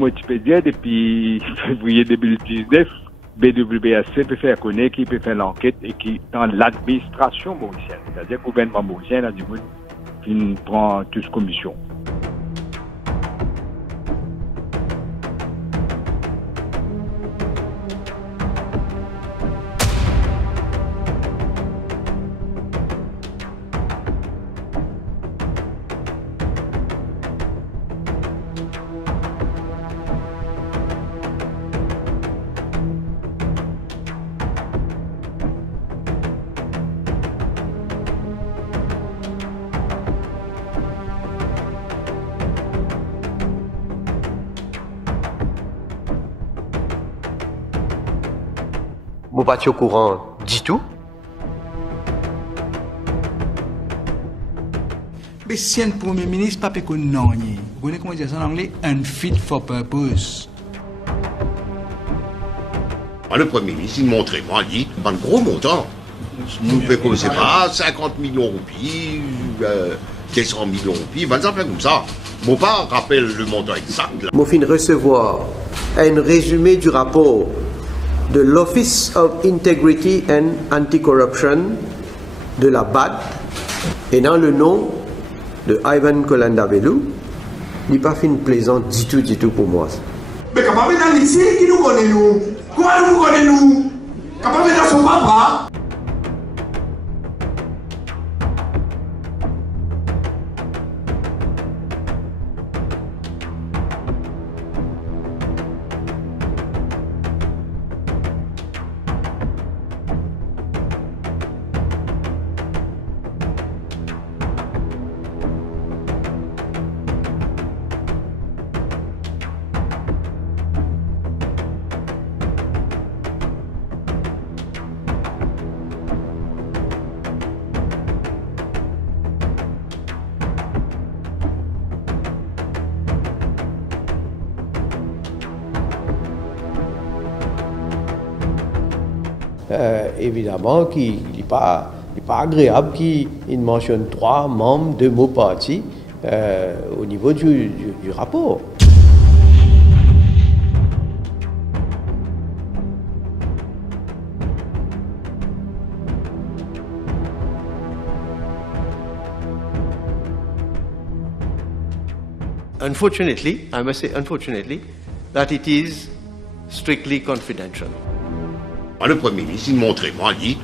moi, tu peux dire, depuis février 2019, BWAC peut faire connaître, qui peut faire l'enquête et qui, dans l'administration mauricienne, c'est-à-dire le gouvernement mauricien, là, du monde, qui prend toute commission. Mon pas au courant du tout. Mais si un premier ministre pas peut non, vous connaissez comment dire ça en anglais, unfit for purpose. Le Premier ministre, il montrait, moi, il dit, un gros montant. Nous ne comme c'est pas 50 millions de roupies, 200 millions de roupies, 25 comme ça. Mon pas rappelle le montant exact. Mon fin recevoir un résumé du rapport de l'Office of Integrity and Anti-Corruption de la BAD et dans le nom de Ivan Kolandavelou, il n'est pas fin plaisant du tout pour moi. Mais capable dans ici qui nous connaît nous? Comment nous connaît nous? Capable dans son papa? Évidemment, qu'il n'est pas agréable qu'il mentionne 3 membres de mon parti au niveau du rapport. Unfortunately, I must say unfortunately, that it is strictly confidential. Le Premier ministre, il montrait, moi, il dit,